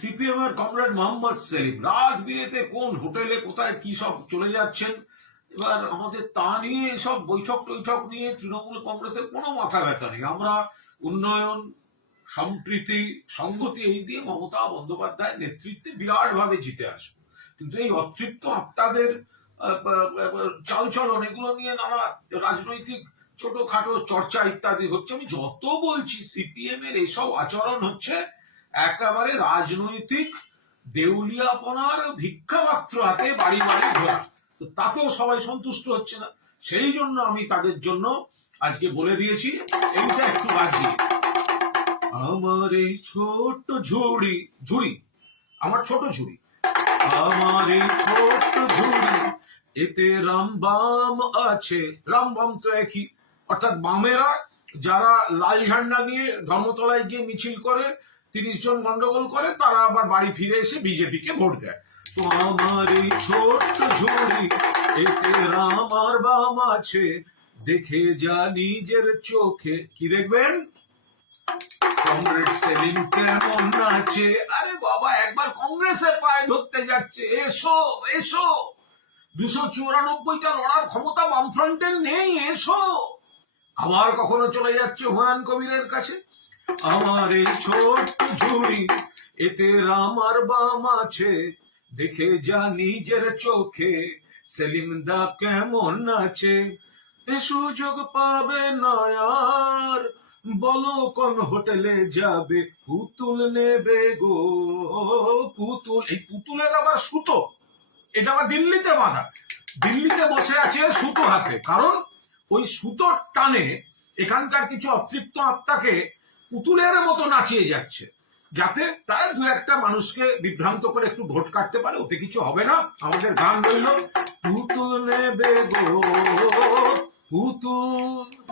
CPM এর comrade Mohammad Selim রাত বিরেতে কোন হোটেলে কোথায় কি সব চলে যাচ্ছেন। এবার আমাদের তা নিয়ে সব বৈঠক টৈঠক নিয়ে তৃণমূল কংগ্রেসের কোনো মাথা ব্যথা নেই। আমরা উন্নয়ন, সম্প্রীতি, সংগতি এই দিয়ে মমতা বন্দ্যোপাধ্যায়ের নেতৃত্বে বিরাট ভাবে জিতে আসবো। কিন্তু এই অতৃপ্ত আত্মাদের চালচলন এগুলো নিয়ে নানা রাজনৈতিক ছোটখাটো চর্চা ইত্যাদি হচ্ছে। আমি যত বলছি সিপিএম এর এইসব আচরণ হচ্ছে একেবারে রাজনৈতিক দেউলিয়াপনার ভিক্ষামাত্র হাতে বাড়ি বাড়ি ঘোরা। তো তাতেও সবাই সন্তুষ্ট হচ্ছে না। সেই জন্য আমি তাদের জন্য আজকে বলে দিয়েছি এইটা একটু বাদ দিয়ে, আমার এই ছোট্ট ঝুড়ি ঝুড়ি আমার ছোট ঝুড়ি, আমার এই ছোট্ট ঝুড়ি এতে রামবাম আছে। রামবাম তো একই, অর্থাৎ বামেরা যারা লাল ঝান্ডা নিয়ে ধর্মতলায় গিয়ে মিছিল করে 30 জন গন্ডগোল করে, তারা আবার বাড়ি ফিরে এসে বিজেপিকে ভোট দেয়। তো আমার এই ছোট্ট ঝুড়ি এতে রাম আর বাম আছে, দেখে যা নিজের চোখে। কি দেখবেন? কংগ্রেস সেলিম কেমন নাচে। আরে বাবা, একবার কংগ্রেসের পায়ে ধরতে যাচ্ছে। এসো এসো, 294টা লড়ার ক্ষমতা বামফ্রন্টের নেই, এসো। আবার কখনো চলে যাচ্ছে হুমায়ুন কবিরের কাছে, আমার এই ছোট্ট ঝুড়ি এতে রাম আর বাম আছে, দেখে যা নিজের চোখে সেলিম দা কেমন নাচে। এ সুযোগ পাবে না আর, বলো কোন হোটেলে যাবে, পুতুল নেবে গো পুতুল। এই পুতুলের আবার সুতো, এটা আবার দিল্লিতে বাঁধা, দিল্লিতে বসে আছে সুতো হাতে। কারণ ওই সুতোর টানে এখানকার কিছু অতৃপ্ত আত্মাকে পুতুলের মতো নাচিয়ে যাচ্ছে, যাতে তারা দু একটা মানুষকে বিভ্রান্ত করে একটু ভোট কাটতে পারে। ওতে কিছু হবে না। আমাদের গান রইল, পুতুল নেবে গো পুতুল।